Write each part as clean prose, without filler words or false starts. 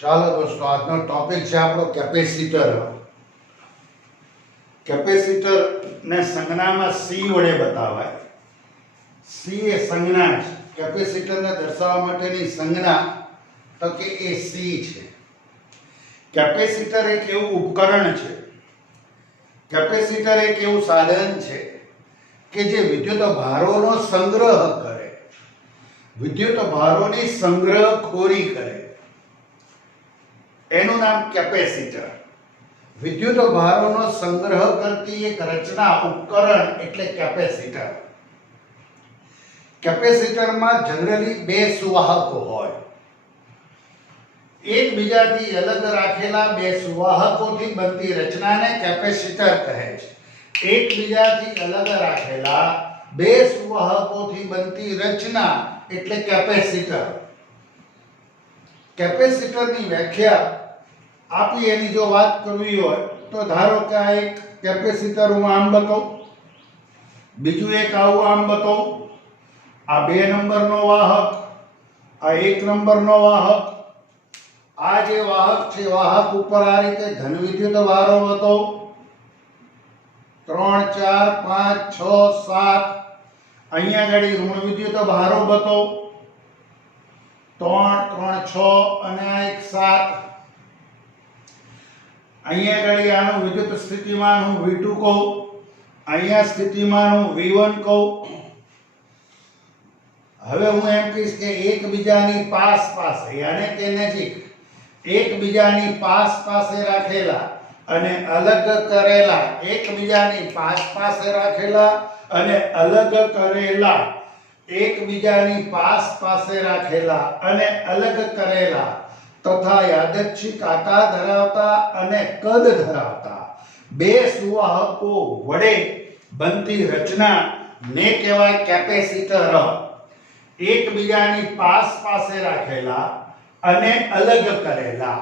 ચાલો દોસ્તો, આજનો ટોપિક છે આપણો કેપેસિટર. કેપેસિટર ને સંજ્ઞામાં સી વડે બતાવાય. સી એ સંજ્ઞા છે. કેપેસિટરને દર્શાવવા માટેની સંજ્ઞા તો કે એ સી છે. કેપેસિટર એક એવું ઉપકરણ છે, કેપેસિટર એક એવું સાધન છે કે જે વિદ્યુત ભારોનો સંગ્રહ કરે, વિદ્યુત ભારોની સંગ્રહખોરી કરે. એનું નામ કેપેસિટર. વિદ્યુત ભારોનો સંગ્રહ કરતી એક રચના, ઉપકરણ એટલે કેપેસિટર. કેપેસિટરમાં જનરલી બે સુવાહકો હોય. એકબીજાથી અલગ રાખેલા બે સુવાહકોથી બનતી રચનાને કેપેસિટર કહે છે. એકબીજાથી અલગ રાખેલા બે સુવાહકોથી બનતી રચના એટલે કેપેસિટર. કેપેસિટરની વ્યાખ્યા આપી એની જો વાત કરવી હોય તો ધારો કે આ એક કેપેસિટર હું આમ બતાવું, બીજું એક આવું આમ બતાવું. આ 2 નંબરનો વાહક, આ 1 નંબરનો વાહક. આ જે વાહક છે, વાહક ઉપર આ રીતે ધન વિદ્યુત ભારો બતાવું. 3 4 5 6 7. અહીંયા આગળ ઋણ વિદ્યુત ભારો બતાવું. 3 3 6 અને આ એક 7. અહીંયા આગળ આનું વિદ્યુત સ્થિતિમાન હું V2 કહું, અહીંયા સ્થિતિમાન હું V1 કહું. હવે હું એમ કહીશ કે એકબીજાની પાસે યાને કે નજીક, એકબીજાની પાસે રાખેલા અને અલગ કરેલા, એકબીજાની પાસે રાખેલા અને અલગ કરેલા, એકબીજાની પાસે રાખેલા અને અલગ કરેલા તથા યાદચ્છિક આકાર ધરાવતા અને કદ ધરાવતા બે સુવાહકો વડે બનતી રચના ને કહેવાય કેપેસિટર. એકબીજાની પાસે રાખેલા અને અલગ કરેલા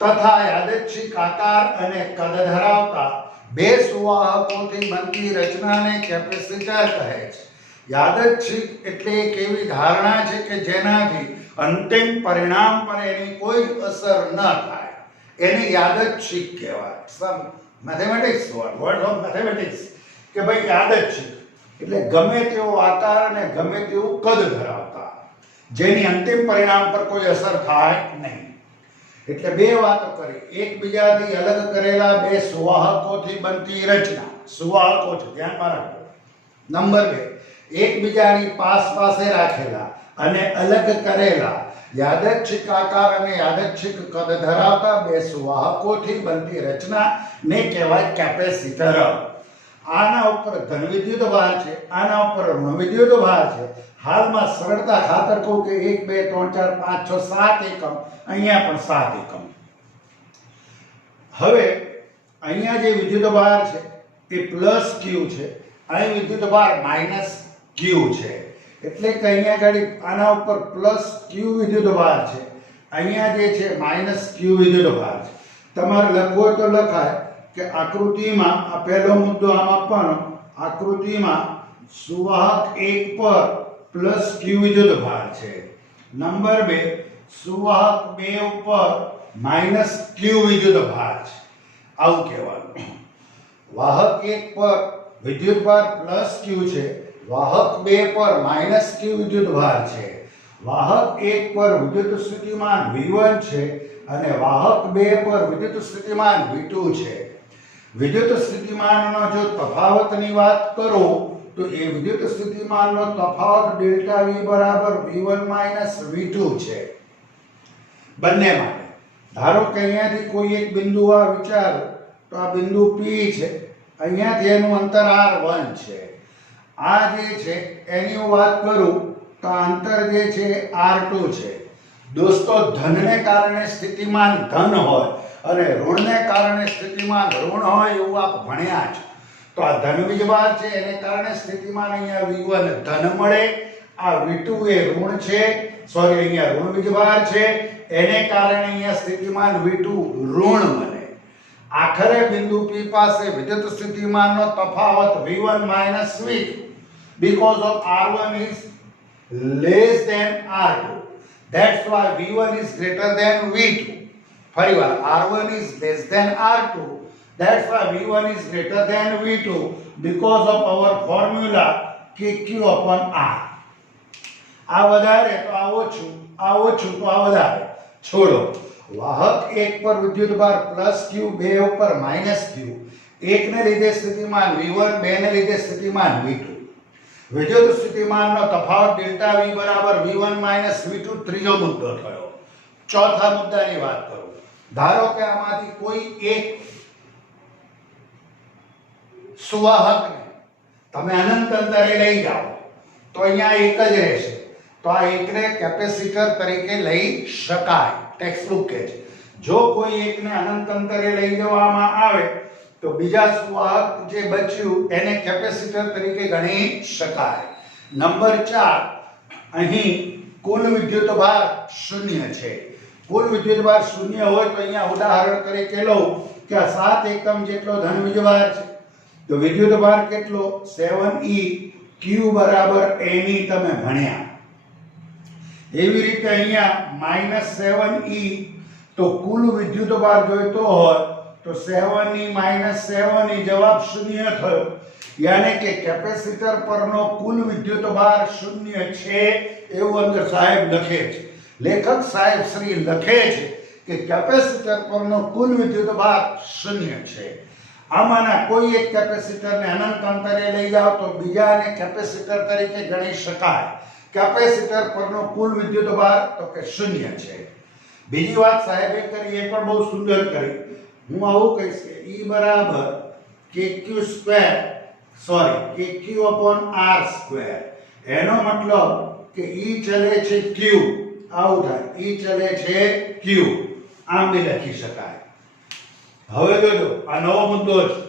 તથા યાદચ્છિક આકાર અને કદ ધરાવતા બે સુવાહકોથી બનતી રચનાને કેપેસિટર કહે છે. યાદચ્છિક એટલે એક એવી ધારણા છે કે જેનાથી અંતિમ પરિણામ પર એની કોઈ અસર ન થાય, એને યાદચ્છિક કહેવાય. સમ મેથેમેટિક્સ વર્ડ ઓફ મેથેમેટિક્સ કે ભાઈ યાદચ્છિક એટલે ગમે તેવો આકાર અને ગમે તેવું કદ ધરાવતા, જેની અંતિમ પરિણામ પર કોઈ અસર થાય નહીં. એટલે બે વાતો કરી. એકબીજાથી અલગ કરેલા બે સુવાહકોથી બનતી રચના, સુવાહકો છે, ધ્યાનમાં રાખો. નંબર 2, એકબીજાની પાસે રાખેલા અને અલગ કરેલા યાદચ્છિક આકાર અને યાદચ્છિક કદ ધરાવતા બે સુવાહકોથી બનતી રચના ને કહેવાય કેપેસિટર. આના ઉપર ધન વિદ્યુત ભાર છે, આના ઉપર ઋણ વિદ્યુત ભાર છે. હાલમાં સરળતા ખાતર કહું કે 1 2 3 4 5 6 7 એકમ, અહીંયા પણ 7 એકમ. હવે અહીંયા જે વિદ્યુત ભાર છે એ પ્લસ Q છે, અહીં વિદ્યુત ભાર માઇનસ Q છે. એટલે કે અહીંયા આગળ આના ઉપર પ્લસ Q વિદ્યુત ભાર છે, અહીંયા જે છે માઇનસ Q વિદ્યુત ભાર છે. તમારે લખવું હોય તો લખાય કે આકૃતિમાં આ પહેલો મુદ્દો આમ આપવાનો. આકૃતિમાં સુવાહક 1 પર પ્લસ Q વિદ્યુત ભાર છે. નંબર 2, સુવાહક 2 ઉપર માઇનસ Q વિદ્યુત ભાર છે. આવું કહેવાનું. વાહક 1 પર વિદ્યુત ભાર પ્લસ Q છે, વાહક 2 પર માઇનસ Q વિદ્યુત ભાર છે. વાહક 1 પર વિદ્યુત સ્થિતિમાન V1 છે અને વાહક 2 પર વિદ્યુત સ્થિતિમાન V2 છે. વિદ્યુત સ્થિતિમાનનો જો તફાવતની વાત કરો તો એ વિદ્યુત સ્થિતિમાનનો તફાવત ડેલ્ટા V બરાબર V1 માઇનસ V2 છે બંને માટે. ધારો કે અહીંયાથી કોઈ એક બિંદુ આ વિચારો તો આ બિંદુ P છે, અહીંયાથી એનું અંતર R1 છે. આ જે છે એની હું વાત કરું તો અંતર જે છે R2 છે. દોસ્તો, ધનને કારણે સ્થિતિમાન ધન હોય અને ઋણને કારણે સ્થિતિમાન ઋણ હોય એવું આપ ભણ્યા છે. તો આ ધન વીજભાર છે એને કારણે સ્થિતિમાન અહીંયા V1 ધન મળે, આ V2 એ ઋણ છે, સોરી અહીંયા ઋણ વીજભાર છે, એને કારણે અહીંયા સ્થિતિમાન V2 ઋણ મળે. આખરે બિંદુ P પાસે વિદ્યુત સ્થિતિમાનનો તફાવત V1 minus V2 because of R1 is less than R2. That's why V1 is greater than V2. ફરીવાર R1 is less than R2. That's why V1 is greater than V2 because of our formula KQ upon R. આ વધારે તો આ ઓછું તો આ વધારે. છોડો. વાહક 1 પર વિદ્યુતભાર +Q, 2 ઉપર -Q. 1 ને લીધે સ્થિતિમાન V1, 2 ને લીધે સ્થિતિમાન V2. વિદ્યુત સ્થિતિમાનનો તફાવત ડેલ્ટા V બરાબર V1 - V2 ત્રીજો મુદ્દો થયો. ચોથા મુદ્દાની વાત કરું. ધારો કે આમાંથી કોઈ એક સુવાહકને તમે અનંત અંતરે લઈ જાઓ તો અહીંયા એક જ રહેશે. તો આ એકને કેપેસિટર તરીકે લઈ શકાય. ટેક્સ્ટબુક કહે છે જો કોઈ એકને અનંત અંતરે લઈ જવામાં આવે તો બીજા સુવાહક જે બચ્યું એને કેપેસિટર તરીકે ગણી શકાય. નંબર 4 અહીં કુલ વિદ્યુતભાર 0 છે. કુલ વિદ્યુતભાર 0 હોય તો અહીંયા ઉદાહરણ તરીકે લઉં કે આ 7 એકમ જેટલો ધન વીજભાર છે તો વિદ્યુતભાર કેટલો 7e q બરાબર a ની તમે ભણ્યા. એવી રીતે અહીંયા -7e તો કુલ વિદ્યુતભાર જોઈતો હોય તો 7e - 7e જવાબ 0 થયો. યાની કે કેપેસિટર પરનો કુલ વિદ્યુતભાર 0 છે એવું અંદર સાહેબ લખે છે. લેખક સાહેબ શ્રી લખે છે કે કેપેસિટર પરનો કુલ વિદ્યુતભાર 0 છે. આમાંના કોઈ એક કેપેસિટરને અનંત અંતરે લઈ જાઓ તો બીજાને કેપેસિટર તરીકે ગણી શકાય. કેપેસિટર પરનો કુલ વિદ્યુતભાર તો કે 0 છે. બીજી વાત સાહેબે કરી એ પણ બહુ સુંદર કરી. હું આવું કહીશ કે E બરાબર KQ upon R². એનો મતલબ કે E ચલે છે Q, આવું થાય. E ચલે છે Q, આમ બી લખી શકાય. હવે જોજો આ નવો મુદ્દો છે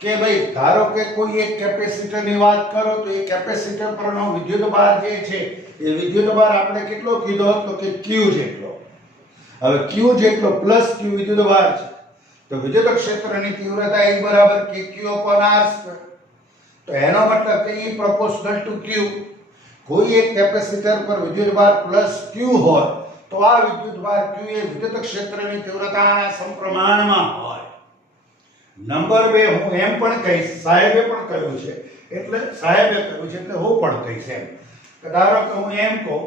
કે ભાઈ ધારો કે કોઈ એક કેપેસિટરની વાત કરો તો એ કેપેસિટર પરનો વિદ્યુતભાર જે છે એ વિદ્યુતભાર આપણે કેટલો કીધો તો કે Q જેટલો. હવે Q જેટલો પ્લસ Q વિદ્યુતભાર છે તો વિદ્યુત ક્ષેત્રની તીવ્રતા E બરાબર KQ upon R². તો એનો મતલબ કે E proportional to Q. કોઈ એક કેપેસિટર પર વિદ્યુતભાર પ્લસ Q હોય તો આ વિદ્યુતભાર Q એ વિદ્યુત ક્ષેત્રની તીવ્રતાના સમપ્રમાણમાં હોય. નંબર 2 હું એમ પણ કહીશ, સાહેબે પણ કહ્યું છે એટલે સાહેબે કહ્યું છે એટલે હું પણ કહીશ એમ કે ધારો કે હું એમ કહું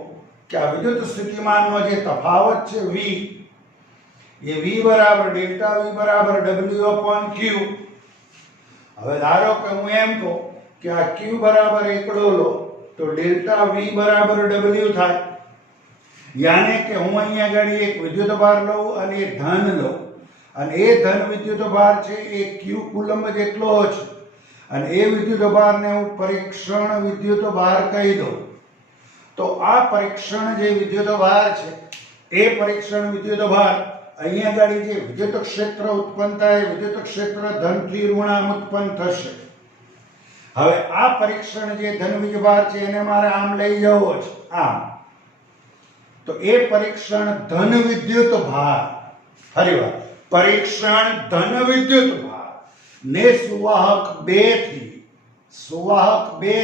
કે આ વિદ્યુત સ્થિતિમાનનો જે તફાવત છે V એ V બરાબર ડેલ્ટા V બરાબર W upon Q. હવે ધારો કે હું એમ કહું કે આ Q બરાબર એકડો લો તો ડેલ્ટા V બરાબર W થાય. યાને કે હું અહીંયા આગળ એક વિદ્યુતભાર લઉં અને એક ધન લઉં અને એ ધન વિદ્યુતભાર છે એ Q કુલંબ જેટલો છે અને એ વિદ્યુતભારને હું પરીક્ષણ વિદ્યુતભાર કહી દઉં. તો આ પરીક્ષણ જે વિદ્યુતભાર છે એ પરીક્ષણ વિદ્યુતભાર અહીંયા આગળ જે વિદ્યુત ક્ષેત્ર ઉત્પન્ન થાય વિદ્યુત ક્ષેત્ર ધનથી ઋણામ ઉત્પન્ન થશે. હવે આ પરીક્ષણ જે ધન વીજભાર છે એને મારે આમ લઈ જવો છે આમ. તો એ પરીક્ષણ ધન વિદ્યુતભાર ફરીવાર પરીક્ષણ ધન વિદ્યુતભાર ને સુવાહક 2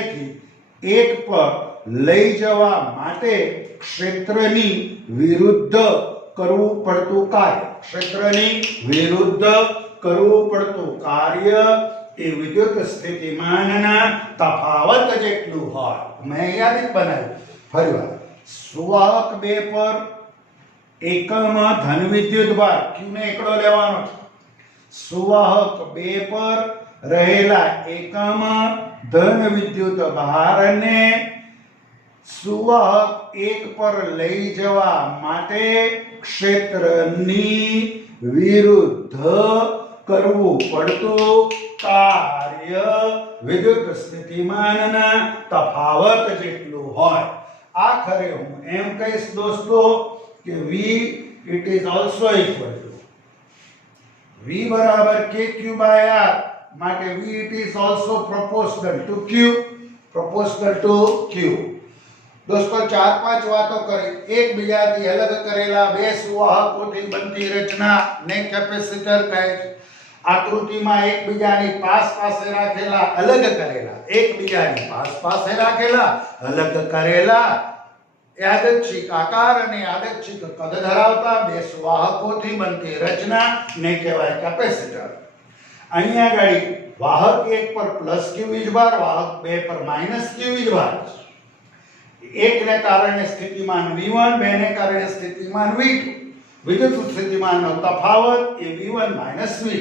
થી 1 પર લઈ જવા માટે ક્ષેત્રની વિરુદ્ધ કરવું પડતું કાર્ય. ક્ષેત્રની વિરુદ્ધ કરવું પડતું કાર્ય એ વિદ્યુત સ્થિતિમાનના તફાવત જેટલું હોય. મેં અહીંયા જ બનાવ્યું. ફરીવાર સુવાહક 2 પર એકમમાં ધન વિદ્યુતભાર Q ને એકડો લેવાનો છે. સુવાહક 2 પર રહેલા એકમ ધન વિદ્યુતભારને સુવાહક 1 પર લઈ જવા માટે ક્ષેત્રની વિરુદ્ધ કરવું પડતું કાર્ય વિદ્યુત સ્થિતિમાનના તફાવત જેટલું હોય. આખરે હું એમ કહીશ દોસ્તો કે V it is also equal to V બરાબર KQ by R માટે V it is also proportional to Q. દોસ્તો 4-5 વાતો કરી. એકબીજાથી અલગ કરેલા બે સુવાહકોથી બનતી રચના ને કેપેસિટર કહે છે આકૃતિમાં એકબીજાની પાસ પાસે રાખેલા અલગ કરેલા એકબીજાની પાસ પાસે રાખેલા અલગ કરેલા યાદચ્છિક આકાર અને યાદચ્છિક કદ ધરાવતા બે સુવાહકોથી બનતી રચનાને કહેવાય કેપેસિટર. અહીંયા આગળ વાહક 1 પર પ્લસ q વીજભાર, વાહક 2 પર માઈનસ q વીજભાર. એકને કારણે સ્થિતિમાન v1, બેને કારણે સ્થિતિમાન v2. વિદ્યુત સ્થિતિમાનનો તફાવત એ v1 v2.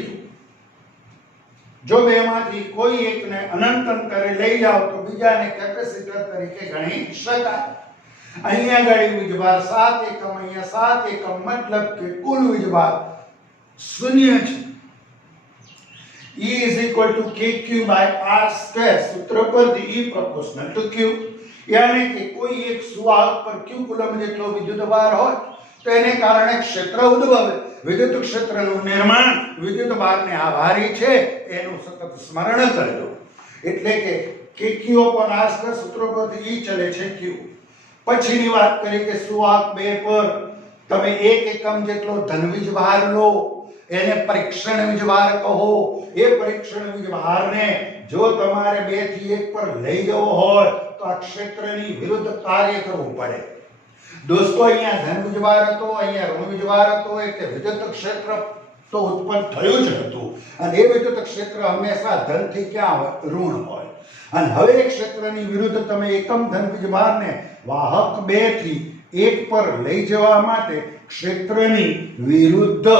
જો બેમાંથી કોઈ એકને અનંત અંતરે લઈ જાઓ તો બીજાને કેપેસિટર તરીકે ગણી શકાય. અહીંયા આગળ વીજભાર 7 એકમ, અહીંયા 7 એકમ, મતલબ કે કુલ વીજભાર શૂન્ય છે. E = kq/r². સૂત્ર પરથી E proportional to q. यानी कि कोई एक सुवाहक पर q કુલમ જેટલો વિદ્યુત ભાર હોય તો એને કારણે ક્ષેત્ર ઉદ્ભવે. વિદ્યુત ક્ષેત્રનું નિર્માણ વિદ્યુત ભારને આભારી છે એનું સતત સ્મરણ કરજો. એટલે કે kq/r² સૂત્ર પરથી E ચલે છે q. પછીની વાત કરી કે સુવાહક 2 પર તમે 1 એકમ જેટલો ધન વીજભાર લો, એને પરીક્ષણ વીજભાર કહો. એ પરીક્ષણ વીજભારને જો તમારે 2 થી 1 પર લઈ જવો હોય તો આ ક્ષેત્રની વિરુદ્ધ કાર્ય કરવું પડે. દોસ્તો અહીંયા ધન વીજભાર હતો, અહીંયા ઋણ વીજભાર હતો, એટલે વિદ્યુત ક્ષેત્ર તો ઉત્પન્ન થયું જ હતું. અને એ વિદ્યુત ક્ષેત્ર હંમેશા ધનથી ક્યાં હોય? ઋણ હોય. અને હવે એ ક્ષેત્રની વિરુદ્ધ તમે એકમ ધન વીજભારને વાહક 2 થી 1 પર લઈ જવા માટે ક્ષેત્રની વિરુદ્ધ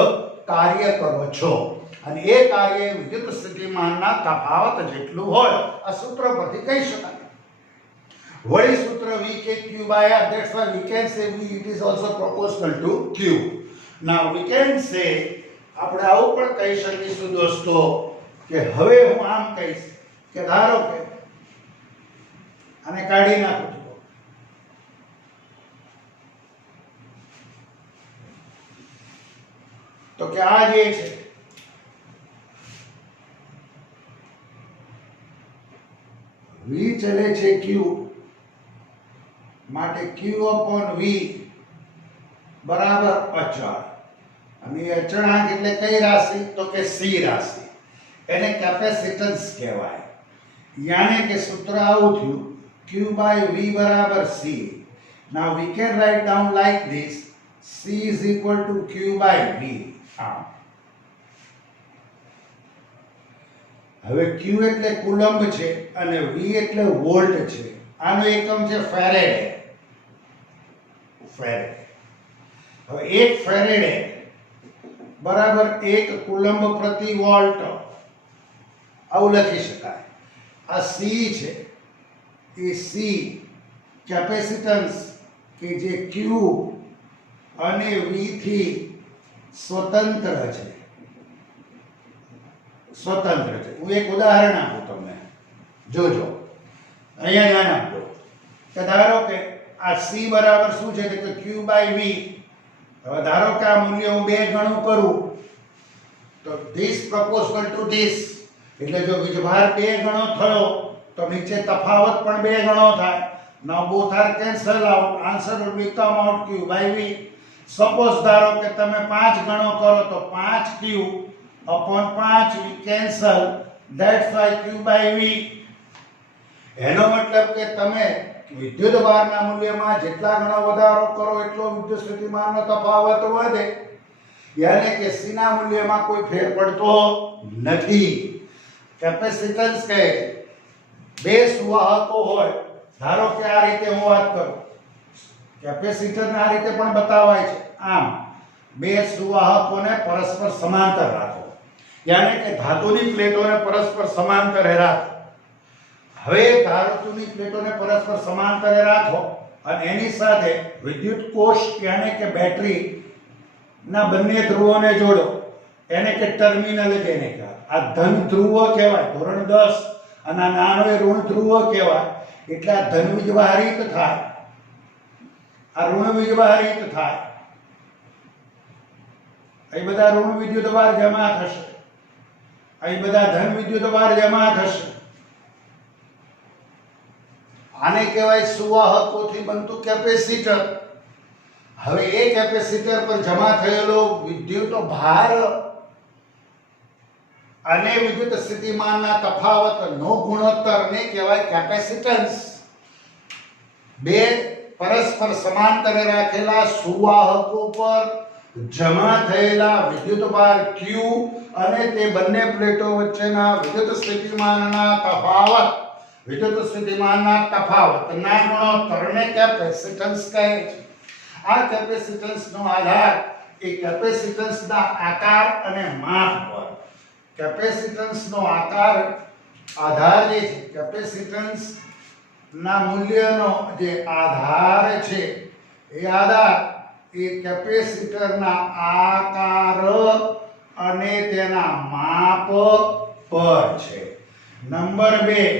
કાર્ય કરો છો. અને એ કાર્ય વિદ્યુત સ્થિતિમાનના તફાવત જેટલું હોય આ સૂત્ર પરથી કહી શકાય. વળી સૂત્ર v/r, that's why we can say it is also proportional to q. Now we can say આપણે આવું પણ કહી શકીશું દોસ્તો કે હવે હું આમ કહીશ કે ધારો કે આને કાઢી નાખું છું તો કે આ જે છે v ચલે છે q માટે q/v બરાબર અચળ. અને એ અચળાંક એટલે કઈ રાશિ? તો કે c રાશિ. એને કેપેસિટન્સ કહેવાય. યાને કે સૂત્ર આવું થયું q/v બરાબર c. Now we can write down like this: c is equal to q/v. હવે q એટલે કુલંબ છે અને v એટલે વોલ્ટ છે. આનો એકમ છે ફેરેડે. હવે 1 ફેરેડે બરાબર 1 કુલંબ પ્રતિ વોલ્ટ, આવું લખી શકાય. આ c છે, એ c કેપેસિટન્સ કે જે q અને v થી સ્વતંત્ર છે. હું એક ઉદાહરણ આપું તમને, જોજો. અહીંયા ધ્યાન આપજો કે ધારો કે આ c બરાબર શું છે કે q/v. હવે ધારો કે આ મૂલ્ય હું 2 ગણું કરું તો this proportional to this, એટલે જો વીજભાર 2 ગણો થયો તો નીચે તફાવત પણ 2 ગણો થાય. Now both are cancel out, answer will become out q/v. Suppose ધારો કે તમે 5 ગણો કરો તો 5q/5 we cancel, that's why q/v. એનો મતલબ કે તમે વિદ્યુત ભારના મૂલ્યમાં જેટલા ગણો વધારો કરો એટલો વિદ્યુત સ્થિતિમાનનો તફાવત વધે. યાને કે c ના મૂલ્યમાં કોઈ ફેર પડતો નથી. કેપેસિટન્સ કહે બે સુવાહકો હોય, ધારો કે આ રીતે હું વાત કરું, કેપેસિટરને આ રીતે પણ બતાવાય છે. આમ બે સુવાહકોને પરસ્પર સમાંતર રાખો, યાને કે ધાતુની પ્લેટોને પરસ્પર સમાંતરે રાખો. હવે ધાતુની પ્લેટોને પરસ્પર સમાંતરે રાખો અને એની સાથે વિદ્યુત કોષ યાને કે બેટરી ના બંને ધ્રુવોને જોડો. એને કે ટર્મિનલ જેને કહેવાય. આ ધન ધ્રુવ કહેવાય, ધોરણ 10, અને આ નાનો એ ઋણ ધ્રુવ કહેવાય. એટલે આ ધન વીજભારિત થાય, આ ઋણ વીજભારિત થાય. અહીં બધા ઋણ વિદ્યુતભાર જમા થશે, અહીં બધા ધન વિદ્યુતભાર જમા થશે. આને કહેવાય સુવાહકોથી બનતું કેપેસિટર. હવે એ કેપેસિટર પર જમા થયેલો વિદ્યુત ભાર અને વિદ્યુત સ્થિતિમાનના તફાવતનો ગુણોત્તરને કહેવાય કેપેસિટન્સ. બે પરસ્પર સમાંતરે રાખેલા સુવાહકો પર જમા થયેલા વિદ્યુતભાર Q અને તે બંને પ્લેટો વચ્ચેના વિદ્યુત સ્થિતિમાનના તફાવતના ગુણોત્તરને કેપેસિટન્સ કહે છે. આ કેપેસિટન્સનો આધાર એ કેપેસિટન્સના આકાર અને માપ પર. કેપેસિટન્સનો આધાર જે છે, કેપેસિટન્સ ના મૂલ્યનો જે આધાર છે, એ આધાર એ કેપેસિટરના આકાર અને તેના માપ પર છે. નંબર 2,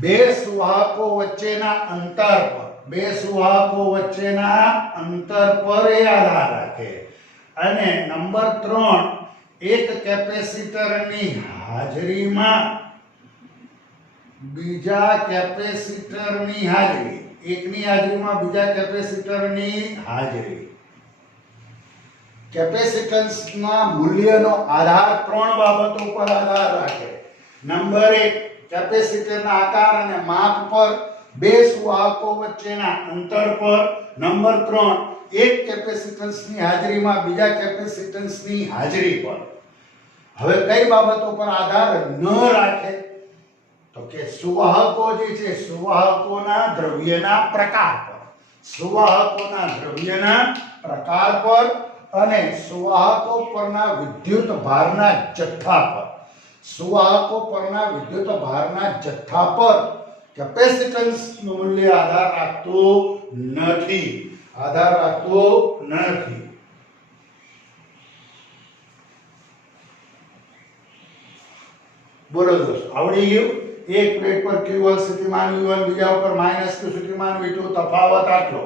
બે સુવાહકો વચ્ચેના અંતર પર એ આધાર રાખે. અને નંબર 3, એક કેપેસિટરની હાજરીમાં બીજા કેપેસિટરની હાજરી, એકની હાજરીમાં બીજા કેપેસિટરની હાજરી. કેપેસિટન્સના મૂલ્યનો આધાર 3 બાબતો પર આધાર રાખે. નંબર 1, કેપેસિટરના આકાર અને માપ પર. બે સુવાહકો વચ્ચેના અંતર પર. નંબર 3, એક કેપેસિટન્સની હાજરીમાં બીજા કેપેસિટન્સની હાજરી પર. હવે કઈ બાબતો પર આધાર ન રાખે? તો કે સુવાહકો જે છે, સુવાહકોના દ્રવ્યના પ્રકાર પર અને સુવાહકો પરના વિદ્યુત ભારના જથ્થા પર કેપેસિટન્સનું મૂલ્ય આધાર રાખતું નથી. બોલો દોસ્તો, આવડી ગયું? એક પ્લેટ પર Q1 સ્થિતિમાન V1, બીજા ઉપર -Q સ્થિતિમાન V2, તફાવત આટલો.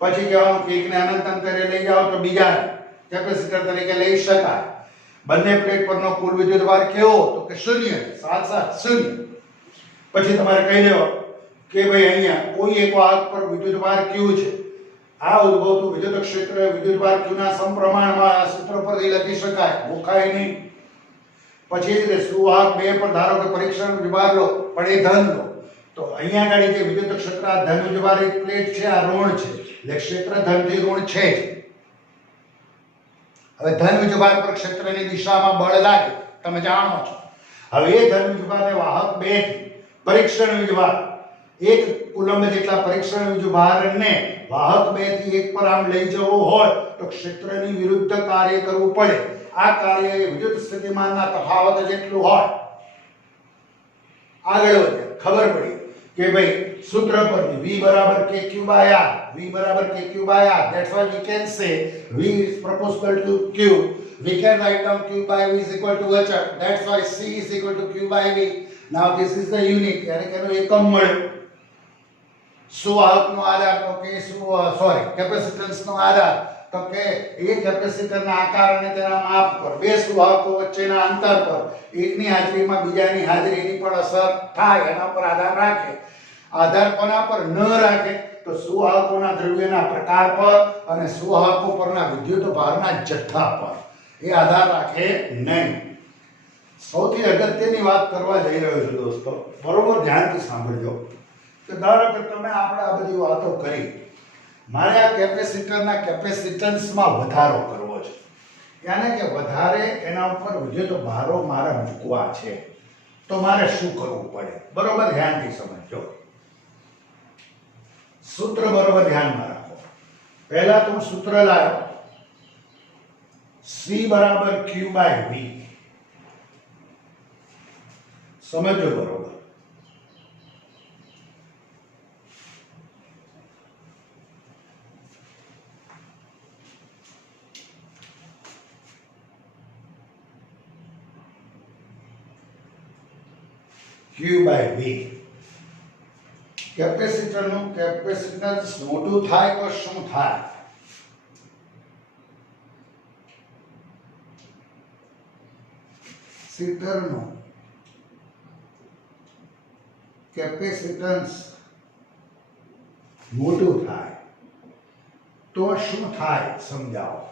પછી કહેવાનું કે એકને અનંત અંતરે લઈ જાઓ તો બીજા કેપેસિટર તરીકે લઈ શકાય. બંને પ્લેટ પરનો કુલ વિદ્યુતભાર કેવો? તો કે 0, 0. પછી તમારે કહી દેવાનું કે ભાઈ અહીંયા કોઈ એક વાહક પર વિદ્યુતભાર Q છે. આ ઉદ્ભવતું વિદ્યુત ક્ષેત્ર વિદ્યુતભાર Q ના સમપ્રમાણમાં આ સૂત્ર પરથી લખી શકાય, મુકાય નહીં. પછી સુવાહક 2 પર ધારો કે પરીક્ષણ વિભાર લો, પણ એ ધન લો, તો અહીંયા આગળ જે વિદ્યુત ક્ષેત્ર આ ધન વિદ્યુતભાર એક પ્લેટ છે, આ ઋણ છે, એટલે ક્ષેત્ર ધનથી ઋણ છે જ. હવે ધન વિદ્યુતભાર પર ક્ષેત્રની દિશામાં બળ લાગે, તમે જાણો છો. હવે એ ધન વિદ્યુતભારને વાહક 2 થી પરીક્ષણ વિદ્યુતભાર 1 કુલંબ જેટલા પરીક્ષણ વિદ્યુતભારને વાહક 2 થી 1 પર આમ લઈ જવો હોય તો ક્ષેત્રની વિરુદ્ધ કાર્ય કરવું પડે. આ કાર્ય એ વિદ્યુત સ્થિતિમાનના તફાવત જેટલું હોય. આગળ વધે, ખબર પડી કે ભાઈ સૂત્ર પરથી V બરાબર kq/r, that's why we can say V is proportional to Q. We can write down Q/V is equal to H, that's why C is equal to Q/V. Now this is the unit, यानी કે એનો એકમ મળ્યો. સુવાહકનો આધાર તો કે કેપેસિટન્સનો આધાર તો કે એ કેપેસિટરના આકાર અને તેના માપ પર. બે સુવાહકો વચ્ચેના અંતર પર એકની હાજરીમાં બીજાની હાજરીની પણ અસર થાય, એના પર આધાર રાખે. આધાર કોના પર ન રાખે? તો સુવાહકોના દ્રવ્યના પ્રકાર પર અને સુવાહકો પરના વિદ્યુત ભારના જથ્થા પર. એ આધાર રાખે નહીં. સૌથી અગત્યની વાત કરવા જઈ રહ્યો છું દોસ્તો, બરોબર ધ્યાનથી સાંભળજો. કે ધારો કે તમે આપણે આ બધી વાતો કરી, મારે આ કેપેસિટરના કેપેસિટન્સમાં વધારો કરવો છે, યાને કે વધારે એના ઉપર વિદ્યુત ભારો મારે મૂકવા છે, તો મારે શું કરવું પડે? બરોબર ધ્યાનથી સમજજો. સૂત્ર બરોબર ધ્યાનમાં રાખો. પહેલા તો સૂત્ર લાવ્યો C બરાબર Q/V. સમજો બરોબર. Q/V. કેપેસિટરનું કેપેસિટન્સ મોટું થાય તો શું થાય? કેપેસિટરનું કેપેસિટન્સ મોટું થાય તો શું થાય સમજાવો.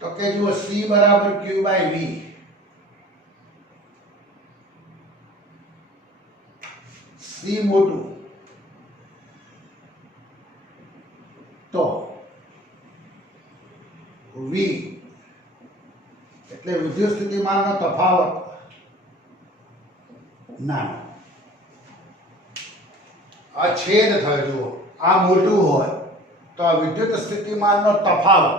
તો કે જુઓ C બરાબર Q/V, સી મોટું તો વી એટલે વિદ્યુત સ્થિતિમાનનો તફાવત નાનો. આ છેદ થયો જુઓ, આ મોટું હોય તો આ વિદ્યુત સ્થિતિમાનનો તફાવત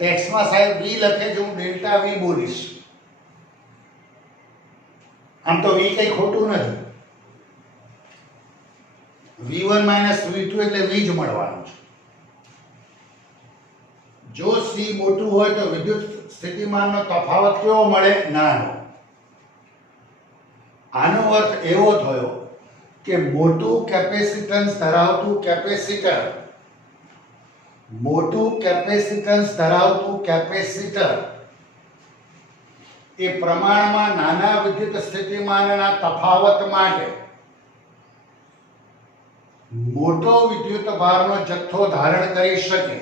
ટેક્સ્ટમાં સાહેબ વી લખે છે, હું ડેલ્ટા વી બોલીશ. આમ તો વી કઈ ખોટું નથી. v1 v2 એટલે વી જ મળવાનું છે. જો સી મોટું હોય તો વિદ્યુત સ્થિતિમાનનો તફાવત કેવો મળે? નાનો. આનો અર્થ એવો થયો કે મોટું કેપેસિટન્સ ધરાવતું કેપેસિટર એ પ્રમાણમાં નાના વિદ્યુત સ્થિતિમાનના તફાવત માટે મોટો વિદ્યુત ભારનો જથ્થો ધારણ કરી શકે.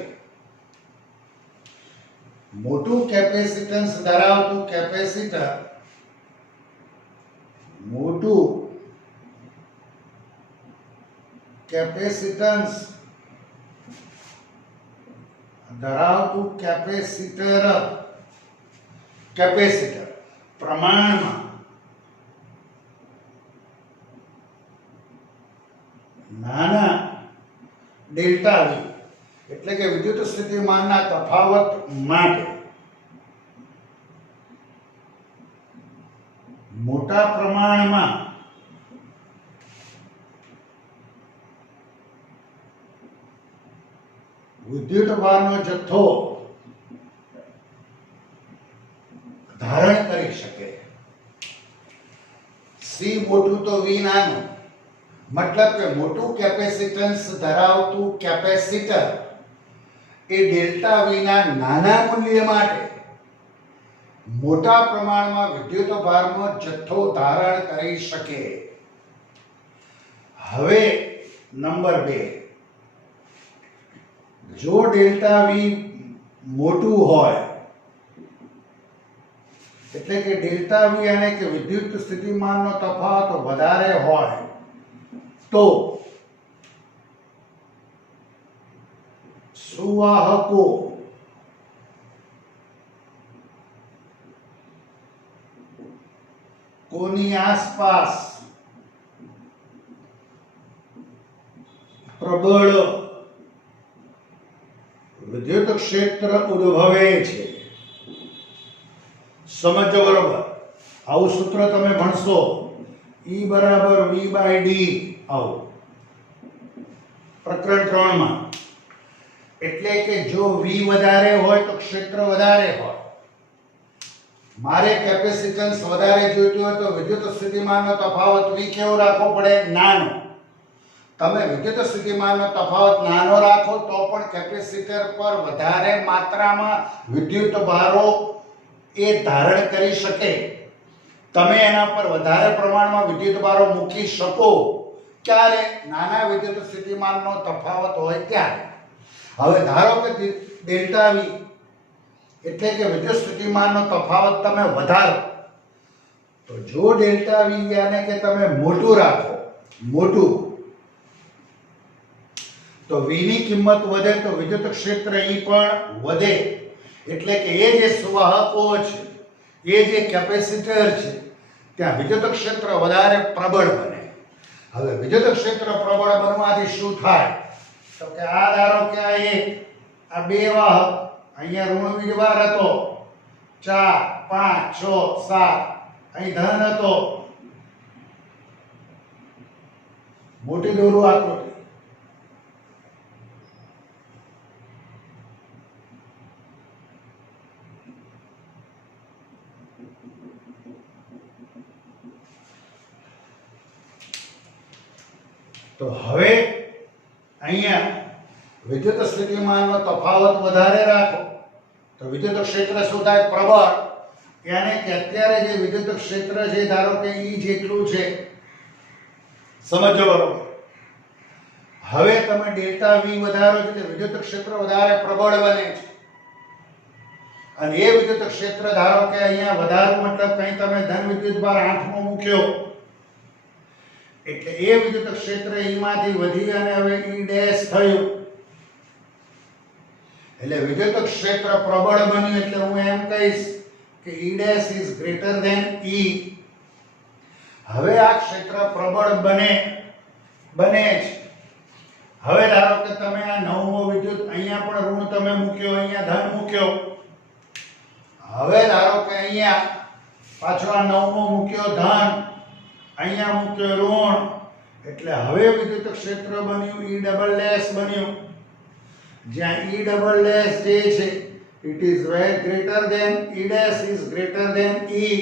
મોટું કેપેસિટન્સ ધરાવતું કેપેસિટર પ્રમાણમાં નાના ડેલ્ટા વી એટલે કે વિદ્યુત સ્થિતિમાનના તફાવત માટે મોટા પ્રમાણમાં વિદ્યુત ભારનો જથ્થો ધારણ કરી શકે. સી મોટું તો વી નાનું, મતલબ કે મોટું કેપેસિટન્સ ધરાવતું કેપેસિટર એ ડેલ્ટા વી ના નાના મૂલ્ય માટે મોટા પ્રમાણમાં વિદ્યુત ભારનો જથ્થો ધારણ કરી શકે. હવે નંબર 2, જો ડેલ્ટા વી મોટું હોય એટલે કે ડેલ્ટા વી અને કે વિદ્યુત સ્થિતિમાનનો તફાવત વધારે હોય તો સુવાહકો કોની આસપાસ પ્રબળ વિદ્યુત ક્ષેત્ર ઉદ્ભવે છે. સમજો બરોબર. આવું સૂત્ર તમે ભણશો, E બરાબર V બાય D આવું પ્રકરણ 3 માં. એટલે કે જો V વધારે હોય તો ક્ષેત્ર વધારે હોય. મારે કેપેસિટન્સ વધારે જોઈતું હોય તો વિદ્યુત સ્થિતિમાનનો તફાવત V કેવો રાખવો પડે? નાનો. તમે વિદ્યુત સ્થિતિમાનનો તફાવત નાનો રાખો તો પણ કેપેસિટર પર વધારે માત્રામાં વિદ્યુત ભારો એ ધારણ કરી શકે. તમે એના પર વધારે પ્રમાણમાં વિદ્યુત ભારો મૂકી શકો. ક્યારે? નાના વિદ્યુત સ્થિતિમાનનો તફાવત હોય ત્યારે. હવે ધારો કે ડેલ્ટા વી એટલે કે વિદ્યુત સ્થિતિમાનનો તફાવત તમે વધારો તો જો ડેલ્ટા વી યાને કે તમે મોટું રાખો, તો વી ની કિંમત વધે તો વિદ્યુત ક્ષેત્ર એ પણ વધે. એટલે કે એ જે સુવાહકો છે, એ જે કેપેસિટર છે, ત્યાં વિદ્યુત ક્ષેત્ર વધારે પ્રબળ બને. હવે વિદ્યુત ક્ષેત્ર પ્રબળ બનવાથી શું થાય? તો કે આ ધારો કે આ બે વાહક, અહીંયા ઋણ વીજભાર હતો 4 5 6 7, અહીં ધન હતો. મોટી દોરું આકૃતિ. તો હવે અહીંયા વિદ્યુત સ્થિતિમાનનો તફાવત વધારે રાખો તો વિદ્યુત ક્ષેત્ર શું થાય? પ્રબળ. यानी कि અત્યારે જે વિદ્યુત ક્ષેત્ર છે ધારો કે E જેટલું છે, સમજો બરોબર. હવે તમે ડેલ્ટા V વધારો છો એટલે વિદ્યુત ક્ષેત્ર વધારે પ્રબળ બને છે. અને એ વિદ્યુત ક્ષેત્ર ધારો કે અહીંયા વધારો મતલબ કઈ તમે ધન વિદ્યુત ભાર 8 માં મૂક્યો એટલે એ વિદ્યુત ક્ષેત્ર ઈમાંથી વધી અને હવે ઈ ડેશ થયું, એટલે વિદ્યુત ક્ષેત્ર પ્રબળ બન્યું. એટલે હું એમ કહીશ કે E dash is greater than E. હવે આ ક્ષેત્ર પ્રબળ બને છે. હવે ધારો કે તમે આ નવમો વિદ્યુત અહીંયા પણ ઋણ તમે મૂક્યો, અહીંયા ધન મૂક્યો. હવે ધારો કે અહીંયા પાછો આ નવમો મૂક્યો ધન, અહીંયા મૂક્યો ઋણ. એટલે હવે વિદ્યુત ક્ષેત્ર બન્યું ઈ ડબલ ડેશ બન્યું, જ્યાં ઈ ડબલ ડેશ જે છે it is where greater than E dash is greater than E.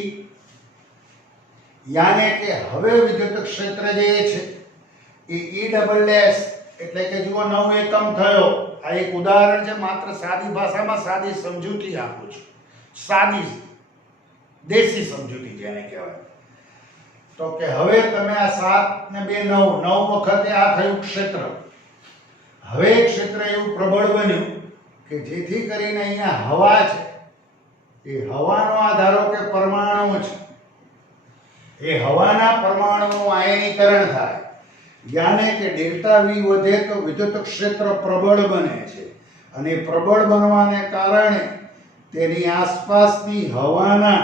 યાને કે હવે વિદ્યુત ક્ષેત્ર જે છે એ ઈ ડબલ ડેશ એટલે કે જુઓ 9 એકમ થયો. આ એક ઉદાહરણ છે, માત્ર સાદી ભાષામાં સાદી સમજૂતી આપું છું, સાદી દેશી સમજૂતી જેને કહેવાય. તો કે હવે તમે આ 7 ને 2 9 વખતે આ થયું ક્ષેત્ર. હવે ક્ષેત્ર એવું પ્રબળ બન્યું કે જેથી કરીને અહીંયા હવા છે એ હવાનો આધારો કે પરમાણુ છે, એ હવાના પરમાણુનું આયનીકરણ થાય. યાને કે ડેલ્ટા વી વધે તો વિદ્યુત ક્ષેત્ર પ્રબળ બને છે, અને પ્રબળ બનવાને કારણે તેની આસપાસની હવાના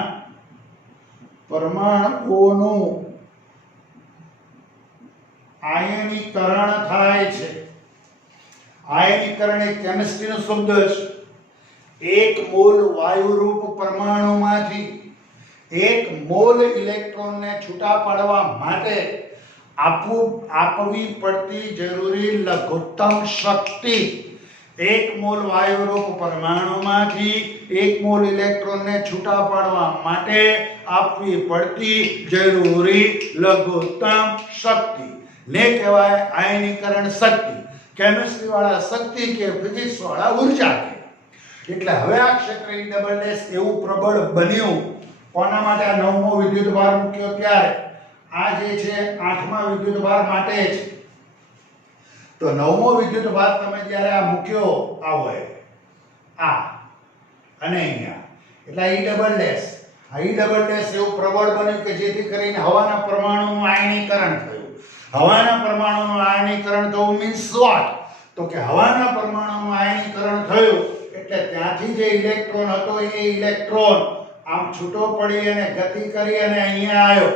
પરમાણુઓનું આયનીકરણ થાય છે. આયનીકરણ એ કેમિસ્ટ્રીનો શબ્દ છે. એક મોલ વાયુરૂપ પરમાણુમાંથી 1 મોલ ઇલેક્ટ્રોનને છૂટા પાડવા માટે આપવી પડતી જરૂરી લઘુત્તમ શક્તિ, 1 મોલ વાયુરૂપ પરમાણુમાંથી 1 મોલ ઇલેક્ટ્રોનને છૂટા પાડવા માટે આપવી પડતી જરૂરી લઘુત્તમ શક્તિ ને કહેવાય આયનીકરણ શક્તિ. કેમિસ્ટ્રી વાળા શક્તિ કે ફિઝિક્સ વાળા ઉર્જા કે. એટલે હવે આ ક્ષેત્ર ઈ ડબલ ડેશ એવું પ્રબળ બન્યું. કોના માટે? આ નવમો વિદ્યુત ભાર મૂક્યો ત્યારે. આ જે છે 8મા વિદ્યુત ભાર માટે છે. તો નવમો વિદ્યુત ભાર તમે જ્યારે આ મૂક્યો આ હોય આ અને અહીંયા, એટલે ઈ ડબલ ડેશ, આ ઈ ડબલ ડેશ એવું પ્રબળ બન્યું કે જેથી કરીને હવાના પરમાણુનું આયનીકરણ થયું. હવાના પરમાણુનું આયનીકરણ થવું મીન્સ વોટ? તો કે હવાના પરમાણુનું આયનીકરણ થયું એટલે ત્યાંથી જે ઇલેક્ટ્રોન હતો એ ઇલેક્ટ્રોન આમ છૂટો પડી અને ગતિ કરી અને અહીંયા આવ્યો.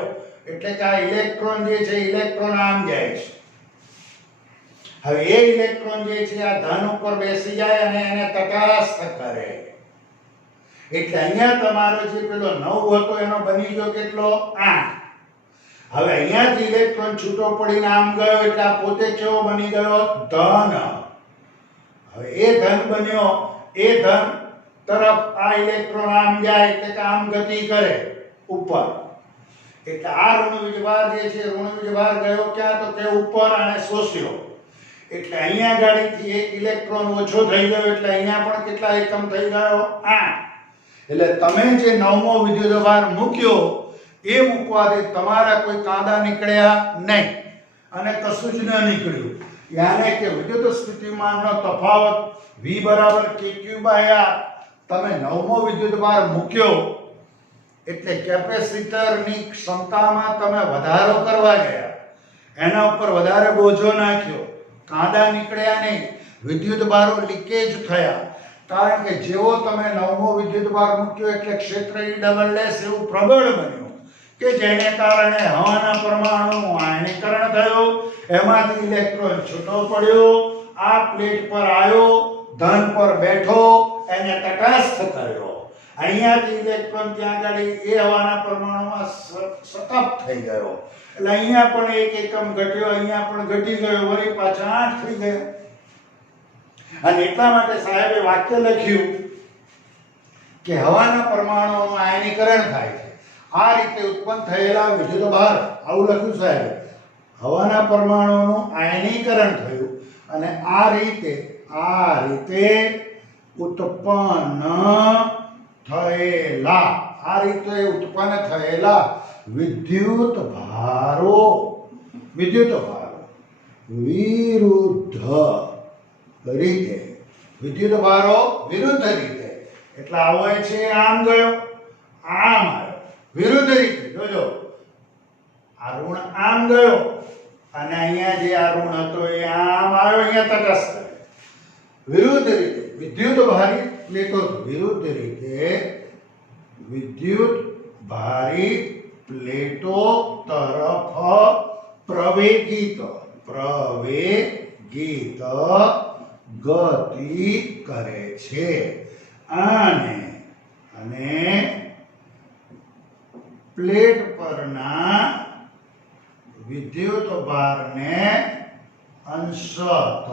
એટલે કે આ ઇલેક્ટ્રોન જે છે ઇલેક્ટ્રોન આમ જાય છે. હવે એ ઇલેક્ટ્રોન જે છે આ ધન ઉપર બેસી જાય અને એને તટસ્થ કરે. એટલે અહીંયા તમારો જે પેલો 9 હતો એનો બની ગયો કેટલો? 8. હવે અહીંયાથી ઇલેક્ટ્રોન છૂટો પડીને આમ ગયો એટલે આ પોતે કેવો બની ગયો? ધન. હવે એ ધન બન્યો, એ ધન તરફ આ ઇલેક્ટ્રોન આમ જાય એટલે કે આમ ગતિ કરે ઉપર. એટલે આ ઋણ વીજભાર જે છે ઋણ વીજભાર ગયો ક્યાં? તો કે ઉપર અને શોષ્યો. એટલે અહીંયા ગાડીથી એક ઇલેક્ટ્રોન ઓછો થઈ ગયો એટલે અહીંયા પણ કેટલા એકમ થઈ ગયો? 8. એટલે તમે જે 9મો વિદ્યુતભાર મૂક્યો એ મૂકવાથી તમારા કોઈ કાંદા નીકળ્યા નહીં અને કશું જ ન નીકળ્યું. યાને કે વિદ્યુત સ્થિતિમાનનો તફાવત V બરાબર kq/r. તમે 9મો વિદ્યુતભાર મૂક્યો એટલે કેપેસિટરની ક્ષમતામાં તમે વધારો કરવા ગયા, એના ઉપર વધારે બોજો નાખ્યો, કાંદા નીકળ્યા નહીં, વિદ્યુતભારો લીકેજ થયા. કારણ કે જેવો તમે 9મો વિદ્યુતભાર મૂક્યો એટલે ક્ષેત્ર ઈ ડબલ ડેશ એવું પ્રબળ બન્યું કે જેને કારણે હવાના પરમાણુનું આયનીકરણ થયું, એમાંથી ઇલેક્ટ્રોન છૂટો પડ્યો, આ પ્લેટ પર આવ્યો, ધન પર બેઠો, એને તટસ્થ કર્યો. અહીંયાથી ઇલેક્ટ્રોન ત્યાં આગળ એ હવાના પરમાણુમાં સતપ થઈ ગયો એટલે અહીંયા પણ 1 એકમ ઘટ્યો, અહીંયા પણ ઘટી ગયો, વળી પાછા 8 થઈ ગયા. અને એટલા માટે સાહેબે વાક્ય લખ્યું કે હવાના પરમાણુઓનું આયનીકરણ થાય છે. આ રીતે ઉત્પન્ન થયેલા વિદ્યુતભાર, આવું લખ્યું સાહેબે, હવાના પરમાણુઓનું આયનીકરણ થયું અને આ રીતે ઉત્પન્ન થયેલા વિદ્યુતભારો વિરુદ્ધ રીતે એટલે આવો છે આમ ગયો, આમ આવ્યો, વિરુદ્ધ રીતે. જોજો આ ઋણ આમ ગયો અને અહીંયા જે આ ઋણ હતો એ આમ આવ્યો, અહીંયા તટસ્થ કરે. વિરુદ્ધ રીતે વિદ્યુત ભારી પ્લેટો વિરુદ્ધ રીતે વિદ્યુત ભારી પ્લેટો તરફ પ્રવેગિત ગતિ કરે છે અને પ્લેટ પરના વિદ્યુત ભારને અંશતઃ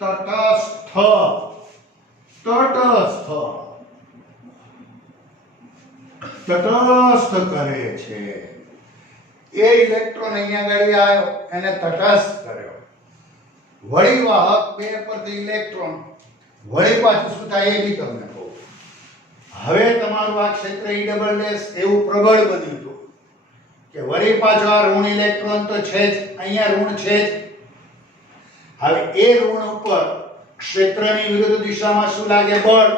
તટસ્થ કરે છે. એ ઇલેક્ટ્રોન અહીંયા આગળ આવ્યો, એને તટસ્થ કર્યો. વળી વાહક 2 પરથી ઇલેક્ટ્રોન વળી પાછું શું થાય એ બી તમને કહું. હવે તમારું આ ક્ષેત્ર E ડબલ ડેશ એવું પ્રબળ બન્યું હતું કે વળી પાછો આ ઋણ ઇલેક્ટ્રોન તો છે જ, અહીંયા ઋણ છે જ. હવે એ ઋણ ઉપર ક્ષેત્રની વિરુદ્ધ દિશામાં શું લાગે? બળ.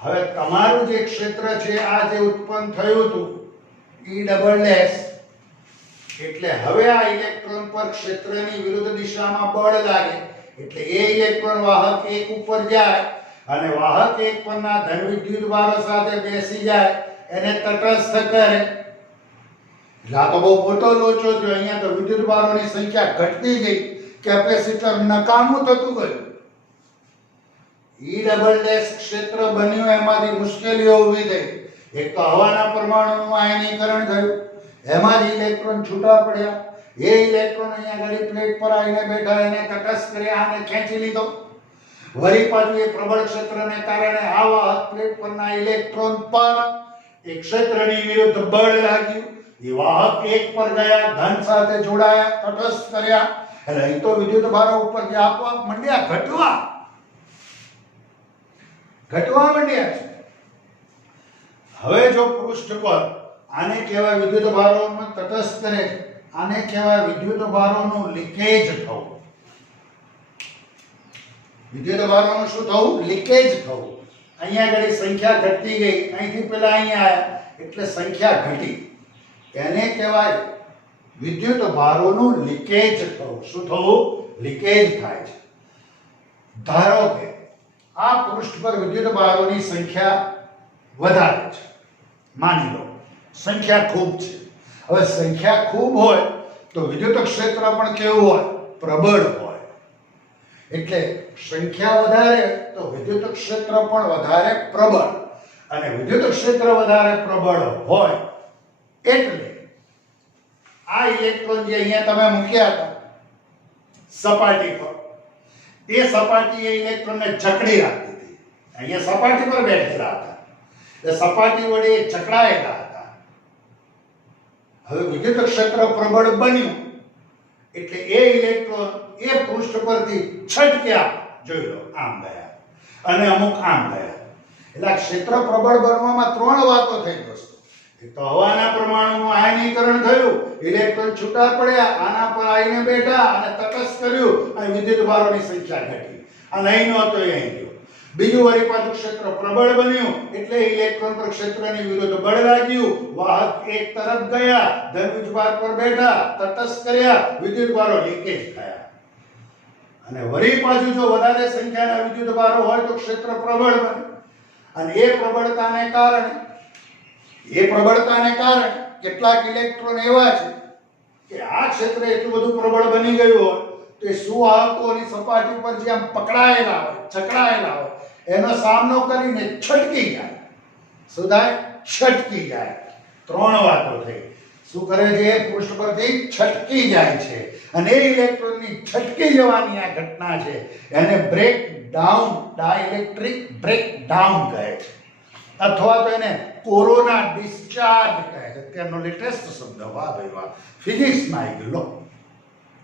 હવે તમારું જે ક્ષેત્ર છે આ જે ઉત્પન્ન થયું હતું E ડબલ ડેશ, એટલે હવે આ ઇલેક્ટ્રોન પર ક્ષેત્રની વિરુદ્ધ દિશામાં બળ લાગે એટલે એ ઇલેક્ટ્રોન વાહક 1 ઉપર જાય અને વાહક 1 પરના ધન વિદ્યુત ભારો સાથે બેસી જાય, એને તટસ્થ કરે. એટલે આ તો બહુ મોટો લોચો થયો. અહીંયા તો વિદ્યુત ભારોની સંખ્યા ઘટતી ગઈ, કેપેસિટર નકામું થતું ગયું. E ડબલ ડેશ ક્ષેત્ર બન્યું, એમાંથી મુશ્કેલીઓ ઊભી થઈ. એક તો હવાના પરમાણુનું આયનીકરણ થયું, એમાં જ ઇલેક્ટ્રોન છૂટા પડ્યા. એ ઇલેક્ટ્રોન અહીંયા આગળ પ્લેટ પર આવીને બેઠા, એને તટસ્થ કર્યા અને ખેંચી લીધો. વળી પાછું એ પ્રબળ ક્ષેત્રને કારણે આ વાહક પ્લેટ પરના ઇલેક્ટ્રોન પર એક ક્ષેત્રની વિરુદ્ધ બળ લાગ્યું. એ વાહક 1 પર ગયા, ધન સાથે જોડાયા, તટસ્થ કર્યા. એટલે અહીં તો વિદ્યુત ભારો ઉપર જે આપોઆપ મંડ્યા ઘટવા મંડ્યા છે. હવે જો પૃષ્ઠ પર આને કહેવાય વિદ્યુત ભારોનું તટસ્થ કરે છે, આને કહેવાય વિદ્યુત ભારોનું લીકેજ થવું. વિદ્યુત ભારોનું શું થવું? લીકેજ થવું. અહીંયા આગળ સંખ્યા ઘટતી ગઈ, અહીંથી પેલા અહીંયા આયા એટલે સંખ્યા ઘટી. એને કહેવાય વિદ્યુત ભારોનું લીકેજ થવું. શું થવું? લીકેજ થાય છે. ધારો કે આ પૃષ્ઠ પર વિદ્યુત ભારોની સંખ્યા વધારે છે, માની લો સંખ્યા ખૂબ છે. હવે સંખ્યા ખૂબ હોય તો વિદ્યુત ક્ષેત્ર પણ કેવું હોય? પ્રબળ હોય. એટલે સંખ્યા વધારે તો વિદ્યુત ક્ષેત્ર પણ વધારે પ્રબળ, અને વિદ્યુત ક્ષેત્ર વધારે પ્રબળ હોય એટલે આ ઇલેક્ટ્રોન જે અહીંયા તમે મૂક્યા હતા સપાટી પર, એ સપાટી એ ઇલેક્ટ્રોનને જકડી રાખતી હતી. અહીંયા સપાટી પર બેઠેલા હતા, એ સપાટી વડે જકડાયેલા હતા. હવે વિદ્યુત ક્ષેત્ર પ્રબળ બન્યું એટલે એ ઇલેક્ટ્રોન એ પૃષ્ઠ પરથી છટક્યા, જોઈ લો આમ ગયા અને અમુક આમ ગયા. એટલે ક્ષેત્ર પ્રબળ બનવામાં 3 વાતો થઈ દોસ્તો. એક તો હવાના પરમાણુનું આયનીકરણ થયું, ઇલેક્ટ્રોન છૂટા પડ્યા, આના પર આવીને બેઠા અને તટસ્થ કર્યું, અને વિદ્યુત ભારોની સંખ્યા ઘટી. આ નહીં નહોતો એ અહીં ગયો. બીજું વળી પાછું ક્ષેત્ર પ્રબળ બન્યું એટલે ઇલેક્ટ્રોન પર ક્ષેત્રની વિરુદ્ધ બળ લાગ્યું, વાહક 1 તરફ ગયા, ધન વિદ્યુતભાર પર બેઠા, તટસ્થ કર્યા, વિદ્યુતભારો લીકેજ થયા. અને વળી પાછું જો વધારે સંખ્યાના વિદ્યુતભારો હોય તો ક્ષેત્ર પ્રબળ બને. અને એ પ્રબળતાને કારણે કેટલાક ઇલેક્ટ્રોન એવા છે કે આ ક્ષેત્ર એટલું બધું પ્રબળ બની ગયું હોય તો એ સુવાહકોની સપાટી પર જે આમ પકડાયેલા હોય, જકડાયેલા હોય, એનો સામનો કરીને છટકી જાય. શું થાય? છટકી જાય. 3 વાતો થઈ. શું કરે છે? પૃષ્ઠ પરથી છટકી જાય છે. અને એ ઇલેક્ટ્રોનની છટકી જવાની આ ઘટના છે, એને breakdown, dielectric breakdown કહે છે, અથવા તો એને કોરોના ડિસ્ચાર્જ કહે છે. તેનો લેટેસ્ટ શબ્દ. વાહ ભાઈ વાહ, ફિઝિક્સમાં આવી ગયો.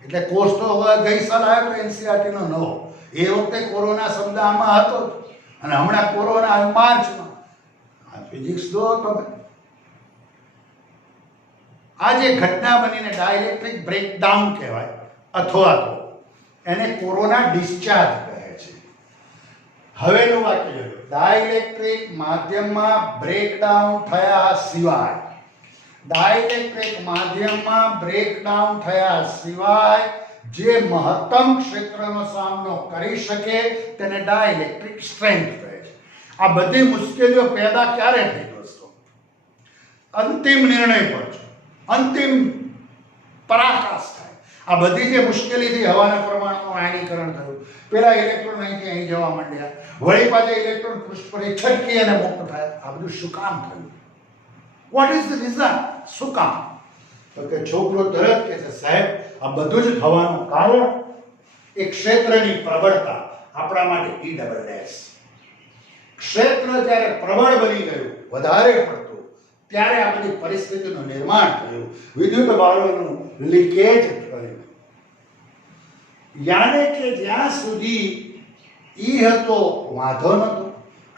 એટલે કોર્સ તો હવે ગઈ સાલ આવ્યો તો NCERT નો નવો, એ વખતે કોરોના શબ્દ આમાં હતો અને હમણાં કોરોના માર્ચમાં. આ ફિઝિક્સ દો તો આ જે ઘટના બનીને ડાઇલેક્ટ્રિક બ્રેકડાઉન કહેવાય, અથવા તો એને કોરોના ડિસ્ચાર્જ કહે છે. હવેનું વાક્ય જોજો. ડાઇલેક્ટ્રિક માધ્યમમાં બ્રેકડાઉન થયા સિવાય ડાઇલેક્ટ્રિક માધ્યમમાં બ્રેકડાઉન થયા સિવાય જે મહત્તમ ક્ષેત્રનો સામનો કરી શકે તેને ડાઇલેક્ટ્રિક સ્ટ્રેન્થ કહે છે. આ બધી મુશ્કેલીઓ પેદા ક્યારે થઈ દોસ્તો? અંતિમ નિર્ણય પર છે, અંતિમ પરાકાષ્ઠા થાય. આ બધી જે મુશ્કેલીથી હવાના પરમાણુનું આયનીકરણ થયું, પેલા ઇલેક્ટ્રોન અહીંથી અહીં જવા માંડ્યા, વળી પાછા ઇલેક્ટ્રોન પૃષ્ઠ પર છટકી અને મુક્ત થાય, આ બધું શું કામ થયું? What is the reason? શું કામ? તો કે છોકરો તરત કહે છે, સાહેબ આ બધું જ થવાનું કારણ એક ક્ષેત્રની પ્રબળતા, આપણા માટે E ડબલ ડેશ. ક્ષેત્ર જ્યારે પ્રબળ બની ગયું, વધારે પડતું, ત્યારે આ બધી પરિસ્થિતિનું નિર્માણ થયું, વિદ્યુત બાળોનું લીકેજ થયું. યાને કે જ્યાં સુધી E હતો વાંધો નહોતો,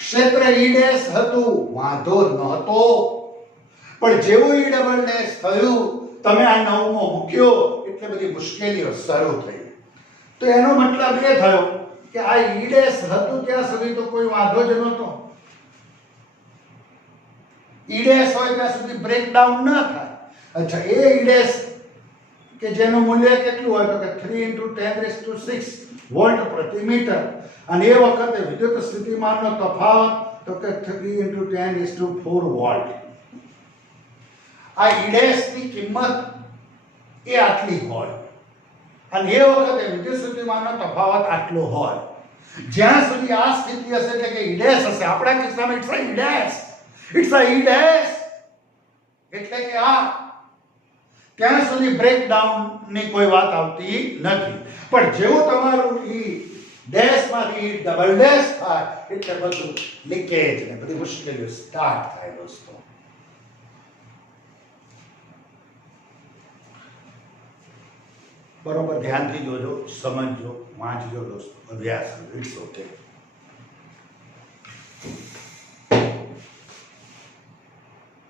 ક્ષેત્ર E ડેશ હતું વાંધો નહોતો, પણ જેવું E ડબલ ડેશ થયું, તમે આ નવમો મૂક્યો એટલે બધી મુશ્કેલીઓ શરૂ થઈ. તો એનો મતલબ એ થયો કે આ E ડેશ હતું ત્યાં સુધી તો કોઈ વાંધો જ નહોતો. E ડેશ હોય ત્યાં સુધી બ્રેકડાઉન ન થાય. અચ્છા, એ E ડેશ કે જેનું મૂલ્ય કેટલું હોય તો કે 3 × 10⁶ વોલ્ટ પ્રતિ મીટર, અને એ વખતે વિદ્યુત સ્થિતિમાનનો તફાવત તો કે 3 × 10⁴ વોલ્ટ. આ E ડેશ ની કિંમત એ આટલી હોય, અને એ વખતે વિદ્યુત સ્થિતિમાનનો તફાવત આટલો હોય. જ્યાં સુધી આ સ્થિતિ હશે એટલે કે E ડેશ હશે, આપણા કિસ્સામાં it's E dash, it's E dash એટલે કે આ, ત્યાં સુધી બ્રેકડાઉન ની કોઈ વાત આવતી નથી. પણ જેવું તમારું E ડેશ માંથી E ડબલ ડેશ થાય એટલે બધું લીકેજ ને બધી મુશ્કેલીઓ સ્ટાર્ટ થાય દોસ્તો. બરોબર ધ્યાનથી જોજો, સમજજો, વાંચજો દોસ્તો, અભ્યાસ કરો. It's okay.